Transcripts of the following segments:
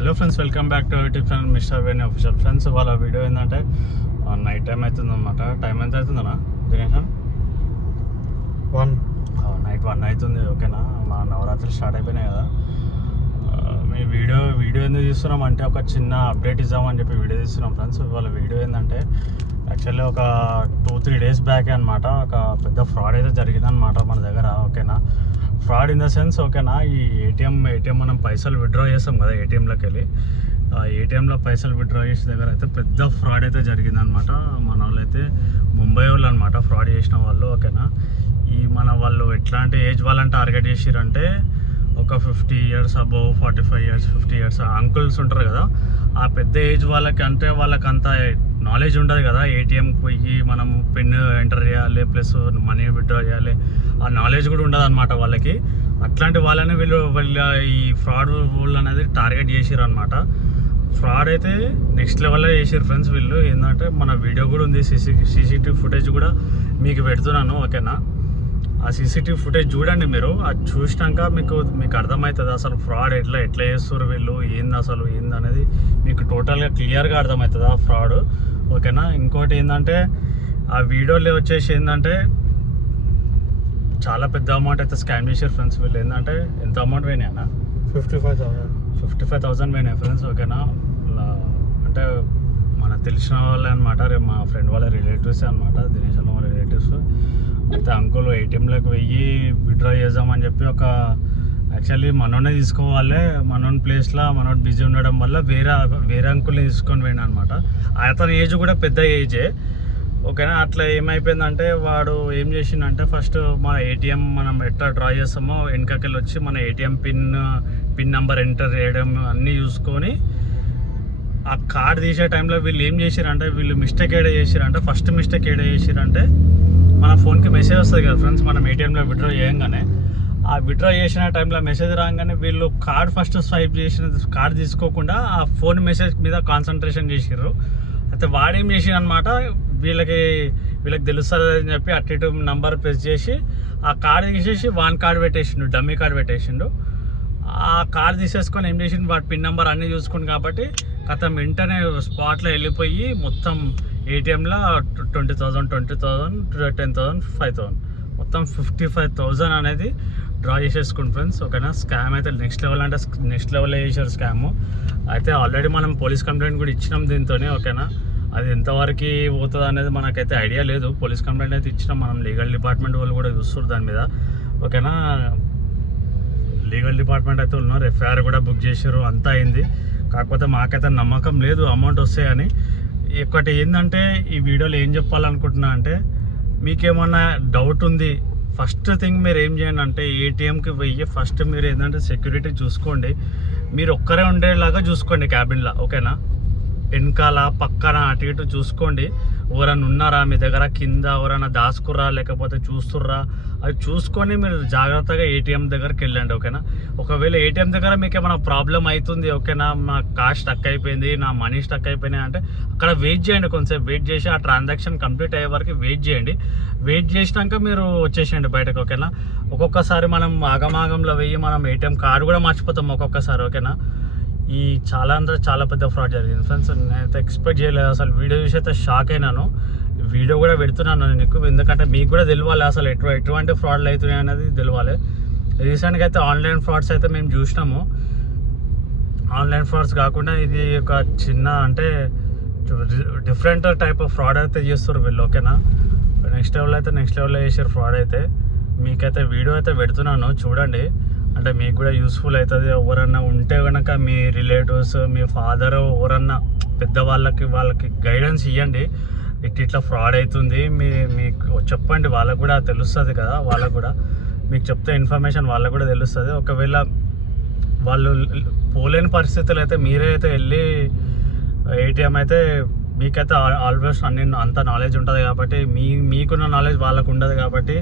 Hello friends, welcome back to YouTube channel mister Veni official. Friends, వాళ్ళ video ఏంటంటే night time అవుతుంది అనమాట. Time ఎంత అవుతుందన్నా దినేషన్? 1 నైట్ 1 అవుతుంది. ఓకేనా, మా నవరాత్రులు స్టార్ట్ అయిపోయినాయి కదా. మీ వీడియో ఎందుకు తీస్తున్నాం అంటే ఒక చిన్న అప్డేట్ ఇద్దామని చెప్పి వీడియో తీస్తున్నాం ఫ్రెండ్స్. వాళ్ళ వీడియో ఏంటంటే యాక్చువల్లీ ఒక 2-3 డేస్ బ్యాకే అనమాట ఒక పెద్ద ఫ్రాడ్ అయితే జరిగిందనమాట మన దగ్గర. ఓకేనా, ఫ్రాడ్ ఇన్ ద సెన్స్ ఓకేనా, ఈ ఏటీఎం మనం పైసలు విత్డ్రా చేస్తాం కదా ఏటీఎంలోకి వెళ్ళి. ఏటీఎంలో పైసలు విత్డ్రా చేసే దగ్గర అయితే పెద్ద ఫ్రాడ్ అయితే జరిగిందనమాట. మన వాళ్ళు అయితే ముంబై వాళ్ళు అనమాట ఫ్రాడ్ చేసిన వాళ్ళు. ఓకేనా, ఈ వాళ్ళు ఎట్లాంటి ఏజ్ వాళ్ళని టార్గెట్ చేసిరంటే ఒక 50 years above, 45 years, 50 years uncles ఉంటారు కదా, ఆ పెద్ద ఏజ్ వాళ్ళకి అంటే వాళ్ళకంత నాలెడ్జ్ ఉండదు కదా. ఏటీఎంకి పోయి మనం పిన్ ఎంటర్ చేయాలి, ప్లస్ మనీ విత్డ్రా చేయాలి, ఆ నాలెడ్జ్ కూడా ఉండదు అనమాట వాళ్ళకి. అట్లాంటి వాళ్ళని వీళ్ళ ఈ ఫ్రాడ్ వాళ్ళు అనేది టార్గెట్ చేసిరు అనమాట. ఫ్రాడ్ అయితే నెక్స్ట్ లెవెల్లో చేసిరు ఫ్రెండ్స్. వీళ్ళు ఏంటంటే మన వీడియో కూడా ఉంది, సీసీటీవీ ఫుటేజ్ కూడా మీకు పెడుతున్నాను. ఓకేనా, ఆ సీసీటీవీ ఫుటేజ్ చూడండి మీరు. అది చూసినాక మీకు అర్థమవుతుంది అసలు ఫ్రాడ్ ఎట్లా చేస్తారు వీళ్ళు, ఏంది అనేది మీకు టోటల్గా క్లియర్గా అర్థమవుతుంది ఆ ఫ్రాడ్. ఓకేనా, ఇంకోటి ఏంటంటే ఆ వీడియోలో వచ్చేసి ఏంటంటే చాలా పెద్ద అమౌంట్ అయితే స్కామ్ చేశారు ఫ్రెండ్స్ వీళ్ళు. ఏంటంటే ఎంత అమౌంట్ పోయినాయన్నా? 55,000 పోయినాయి ఫ్రెండ్స్. ఓకేనా, అంటే మన తెలిసిన వాళ్ళే అనమాట, మా ఫ్రెండ్ వాళ్ళ రిలేటివ్సే అనమాట, దినేష్ వాళ్ళ రిలేటివ్స్. అయితే అంకుల్ ఏటీఎంలోకి వెయ్యి విత్డ్రా చేద్దామని చెప్పి యాక్చువల్లీ మనోనే తీసుకోవాలి, మనోని ప్లేస్లో మనోడు బిజీ ఉండడం వల్ల వేరే అంకుల్ని తీసుకొని పోయినా అనమాట. అతని ఏజ్ కూడా పెద్ద ఏజే. ఓకేనా, అట్లా ఏమైపోయిందంటే వాడు ఏం చేసిండంటే ఫస్ట్ మన ఏటీఎం మనం ఎట్లా డ్రా చేస్తామో వెనకకెళ్ళి వచ్చి మన ఏటీఎం పిన్ నెంబర్ ఎంటర్ చేయడం అన్నీ చూసుకొని ఆ కార్డ్ తీసే టైంలో వీళ్ళు ఏం చేసిరంటే మిస్టేక్ ఏడ చేసిరంటే ఫస్ట్ మిస్టేక్ ఏడ చేసిరంటే మన ఫోన్కి మెసేజ్ వస్తుంది కదా ఫ్రెండ్స్, మనం ఏటీఎంలో విత్డ్రా చేయగానే ఆ విత్డ్రా చేసిన టైంలో మెసేజ్ రాగానే వీళ్ళు కార్డ్ ఫస్ట్ స్వైప్ చేసిన కార్డ్ తీసుకోకుండా ఆ ఫోన్ మెసేజ్ మీద కాన్సన్ట్రేషన్ చేసిర్రు. అయితే వాడేం చేసిన అనమాట, వీళ్ళకి తెలుస్తుంది అని చెప్పి అటు నంబర్ ప్రెస్ చేసి ఆ కార్డ్ తీసేసి కార్డ్ పెట్టేసిండు, డమ్మీ కార్డ్ పెట్టేసిండు. ఆ కార్డ్ తీసేసుకొని ఏం చేసిండు, వాడి పిన్ నెంబర్ అన్నీ చూసుకుని కాబట్టి కథం వెంటనే స్పాట్లో వెళ్ళిపోయి మొత్తం ఏటీఎంలో 20,000, 10,000, 5,000 మొత్తం 55,000 అనేది డ్రా చేసేసుకుంటు ఫ్రెండ్స్. ఓకేనా, స్కామ్ అయితే నెక్స్ట్ లెవెల్లో చేశారు స్కామ్. అయితే ఆల్రెడీ మనం పోలీస్ కంప్లైంట్ కూడా ఇచ్చినాం దీంతోనే. ఓకేనా, అది ఎంతవరకు పోతుంది అనేది మనకైతే ఐడియా లేదు. పోలీస్ కంప్లైంట్ అయితే ఇచ్చినాం, మనం లీగల్ డిపార్ట్మెంట్ వాళ్ళు కూడా చూస్తారు దాని మీద. ఓకేనా, లీగల్ డిపార్ట్మెంట్ అయితే ఉన్నారు, ఎఫ్ఐఆర్ కూడా బుక్ చేశారు, అంతా అయింది. కాకపోతే మాకైతే నమ్మకం లేదు అమౌంట్ వస్తాయని. ఒకటి ఏంటంటే ఈ వీడియోలో ఏం చెప్పాలనుకుంటున్నా అంటే, మీకేమన్నా డౌట్ ఉంది, ఫస్ట్ థింగ్ మీరు ఏం చేయండి అంటే ఏటీఎంకి పోయి ఫస్ట్ మీరు ఏంటంటే సెక్యూరిటీ చూసుకోండి. మీరు ఒక్కరే ఉండేలాగా చూసుకోండి క్యాబిన్లో. ఓకేనా, వెనకాల పక్కన అటు ఇటు చూసుకోండి, ఎవరైనా ఉన్నారా మీ దగ్గర, కింద ఎవరైనా దాచుకుర్రా లేకపోతే చూస్తుర్రా, అది చూసుకొని మీరు జాగ్రత్తగా ఏటీఎం దగ్గరికి వెళ్ళండి. ఓకేనా, ఒకవేళ ఏటీఎం దగ్గర మీకు ఏమైనా ప్రాబ్లం అవుతుంది, ఓకేనా, నా కాస్ట్ స్టక్ అయిపోయింది, నా మనీ స్టక్ అయిపోయినాయి అంటే అక్కడ వెయిట్ చేయండి, కొంచెంసేపు వెయిట్ చేసి ఆ ట్రాన్సాక్షన్ కంప్లీట్ అయ్యే వరకు వెయిట్ చేయండి. వెయిట్ చేసినాక మీరు వచ్చేసేయండి బయటకు. ఓకేనా, ఒక్కొక్కసారి మనం ఆగమాగంలో వెయ్యి మనం ఏటీఎం కార్డు కూడా మర్చిపోతాం ఒక్కొక్కసారి. ఓకేనా, ఈ చాలా పెద్ద ఫ్రాడ్ జరిగింది ఫ్రెండ్స్. నేనైతే ఎక్స్పెక్ట్ చేయలేదు అసలు. వీడియో చూసి అయితే షాక్ అయినాను. వీడియో కూడా పెడుతున్నాను నీకు, ఎందుకంటే మీకు కూడా తెలియాలి అసలు ఎటువంటి ఫ్రాడ్లు అవుతున్నాయి అనేది తెలియాలి. రీసెంట్గా అయితే ఆన్లైన్ ఫ్రాడ్స్ అయితే మేము చూసినాము. ఆన్లైన్ ఫ్రాడ్స్ కాకుండా ఇది ఒక చిన్న అంటే డిఫరెంట్ టైప్ ఆఫ్ ఫ్రాడ్ అయితే చేస్తారు వీళ్ళు. ఓకేనా, నెక్స్ట్ లెవెల్లో చేసారు ఫ్రాడ్ అయితే. మీకైతే వీడియో అయితే పెడుతున్నాను చూడండి, అంటే మీకు కూడా యూస్ఫుల్ అవుతుంది. ఎవరన్నా ఉంటే కనుక మీ రిలేటివ్స్, మీ ఫాదర్ ఎవరన్నా పెద్దవాళ్ళకి గైడెన్స్ ఇవ్వండి. ఇట్లా ఫ్రాడ్ అవుతుంది మీకు చెప్పండి, వాళ్ళకు కూడా తెలుస్తుంది కదా. వాళ్ళకు కూడా మీకు చెప్తే ఇన్ఫర్మేషన్ వాళ్ళకు కూడా తెలుస్తుంది. ఒకవేళ వాళ్ళు పోలేని పరిస్థితులు అయితే మీరే అయితే వెళ్ళి ఏటీఎం అయితే మీకైతే ఆల్మోస్ట్ అంత నాలెడ్జ్ ఉంటుంది కాబట్టి మీకున్న నాలెడ్జ్ వాళ్ళకు ఉండదు కాబట్టి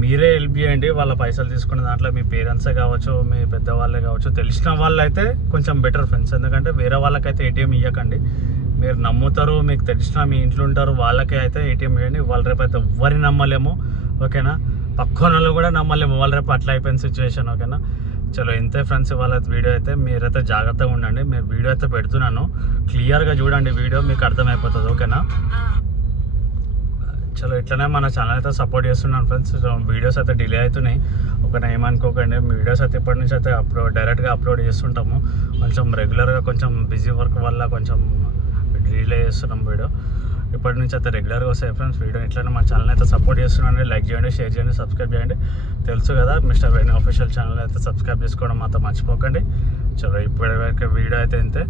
మీరే హెల్ప్ చేయండి. వాళ్ళ పైసలు తీసుకునే దాంట్లో మీ పేరెంట్సే కావచ్చు, మీ పెద్దవాళ్ళే కావచ్చు, తెలిసిన వాళ్ళు అయితే కొంచెం బెటర్ ఫ్రెండ్స్. ఎందుకంటే వేరే వాళ్ళకైతే ఏటీఎం ఇవ్వకండి. మీరు నమ్ముతారు, మీకు తెలిసిన మీ ఇంట్లో ఉంటారు, వాళ్ళకే అయితే ఏటీఎం ఇవ్వండి. వాళ్ళ రేపు అయితే ఎవరిని నమ్మలేము. ఓకేనా, పక్కన వాళ్ళు కూడా నమ్మలేము, వాళ్ళ రేపు అట్లా అయిపోయిన సిచ్యువేషన్. ఓకేనా, చలో ఇంతే ఫ్రెండ్స్ ఇవాళ వీడియో అయితే. మీరైతే జాగ్రత్తగా ఉండండి. మీరు వీడియో అయితే పెడుతున్నాను, క్లియర్గా చూడండి వీడియో, మీకు అర్థమైపోతుంది. ఓకేనా? చలో ఇట్లనే మన ఛానల్ అయితే సపోర్ట్ చేస్తున్నాను ఫ్రెండ్స్. వీడియోస్ అయితే డిలే అవుతున్నాయి, ఒకనా ఏమనుకోకండి. వీడియోస్ అయితే ఇప్పటి నుంచి అయితే డైరెక్ట్గా అప్లోడ్ చేస్తుంటాము. కొంచెం రెగ్యులర్గా కొంచెం బిజీ వర్క్ వల్ల కొంచెం డిలే చేస్తున్నాం వీడియో. ఇప్పటి నుంచి అయితే రెగ్యులర్గా వస్తాయి ఫ్రెండ్స్ వీడియో. ఇట్లనే మా ఛానల్ అయితే సపోర్ట్ చేస్తున్నాను. లైక్ చేయండి, షేర్ చేయండి, సబ్స్క్రైబ్ చేయండి. తెలుసు కదా మిస్టర్ వేణు ఆఫీషియల్ ఛానల్ అయితే సబ్స్క్రైబ్ చేసుకోవడం మాత్రం మర్చిపోకండి. చలో ఇప్పటివరకు వీడియో అయితే ఇంతే.